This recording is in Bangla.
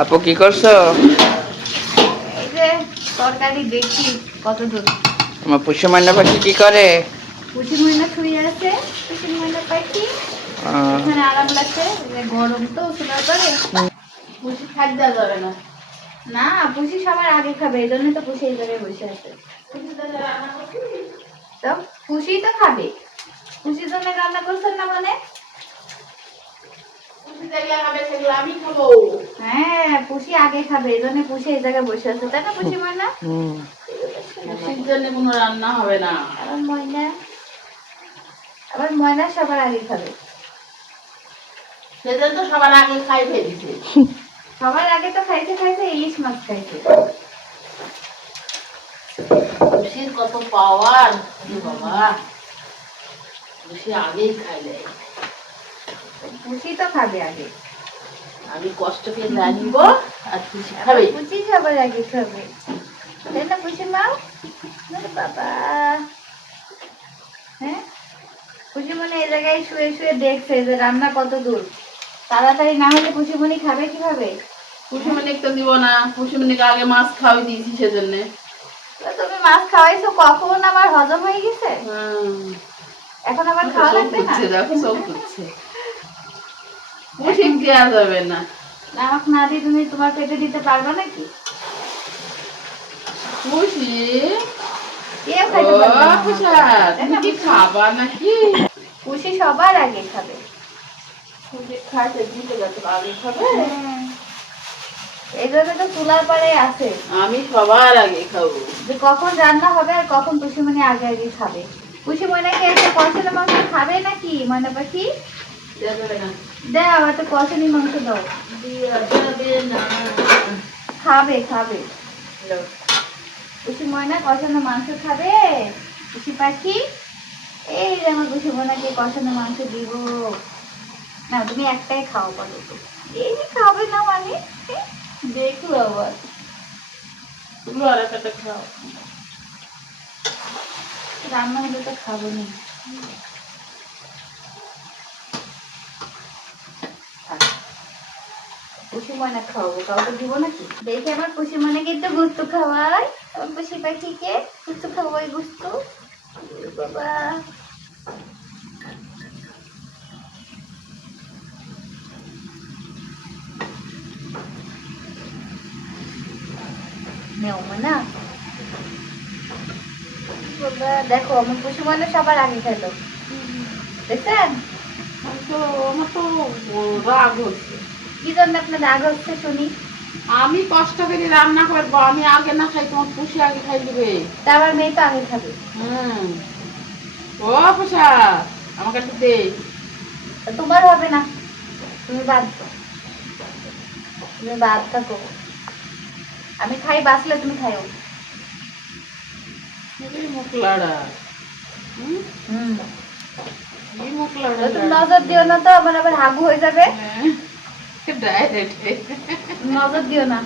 আপু কি করছো? এই যে তরকারি দেখি কত দূর। আমার পুষি ময়না পাখি কি করে? পুষি ময়না শুয়ে আছে। পুষি ময়না পাখি এখানে আরাম লাগছে, গরম তো শোনার পরে। পুষি খাদ্য যাবে না, না পুষি সবার আগে খাবে, এই জন্য তো পুষি এই জায়গায় বসে আছে। তো পুষি তো খাবে, পুষির জন্য রান্না করছেন না মানে? হ্যাঁ পুষি আগে খাবে, এই জন্য পুষি এই জায়গায় বসে আছে, তাই না পুষি ময়না? পুষির জন্য কোনো রান্না হবে না। আবার ময়না সবার আগে খাবে। সেদিন তো সবার আগে খাই ফেলেছে। সবার আগে তো খাইতে খাইতে ইলিশ মাছ খাইছে। পুষির কত পাওয়ার বাবা, পুষি আগেই খাইলে। পুষি তো খাবে আগে, আমি কষ্ট করে জানিব আর পুষি খাবে। পুষি সবার আগে খাবে, তাই না পুষি মা? বাবা হ্যাঁ, পুষি মনে এই জায়গায় শুয়ে শুয়ে দেখছে যে রান্না কত দূর, তাড়াতাড়ি না হলে পুষি মনি খাবে কিভাবে? পুষিমণিকে তো দিব না, পুষিমণিকে আগে মাছ খাওয়াই দিয়েছি সেজন্য। তুমি মাছ খাওয়াইছো কখন, আবার হজম হয়ে গেছে, এখন আবার খাওয়া লাগবে না? দেখো সব করছে, পুষি দেওয়া যাবে না। নামক না দিয়ে তুমি তোমার পেটে দিতে পারবে নাকি? পুষি কেউ খাইতে পারবে না। তুমি কি খাবা নাকি? পুষি সবার আগে খাবে। পুষি খাইতে দিতে গেছে আগে খাবে। এই জন্য তো চুলার পাড়ে আছে, আমি সবার আগে খাবো। যে কখন রান্না হবে আর কখন পুষি মনে আগে আগে খাবে। পুষি মনে খেয়েছে কষানো মাংস খাবে নাকি ময়না পাখি? দাও এত কষানি মাংস দাও। খাবে খাবে, পুষি ময়না কষানো মাংস খাবে। পুষি পাখি এই যে আমার পুষি ময়নাকে কষানো মাংস দিব না, তুমি একটাই খাও বলো তো। এই যে খাবে না মানে দেখলো আবার তুমি আর একটা খাও। রান্না হলে তো খাবো না। পুষি ময়না খাওয়াবো, কাউকে দিব নাকি? দেখে আমার পুষি ময়নাকে একটু গুস্ত খাওয়াই, আমার পুষি পাখিকে গুস্ত খাওয়াই, গুস্ত বাবা। নেও না বাবা, দেখো আমার পুষি ময়না সবার আগে খেলো, দেখছেন? আমার তো রাগ হচ্ছে। কি জন্য আপনার রাগ হচ্ছে শুনি? আমি কষ্ট করে রান্না করবো, আমি আগে না খাই, তোমার পুষি আগে খাই দিবে। তা আমার মেয়ে তো আগে খাবে। ও পুষা আমাকে একটু দে। তোমার হবে না, তুমি বাদ দাও, তুমি বাদ থাকো। আমি খাই বাঁচলে তুমি খাইও। মুখ লাড়া, মুখ লাড়া। তুমি নজর দিও না তো, আমার আবার হাগু হয়ে যাবে। ডাইরেক্ট নজর দিও না।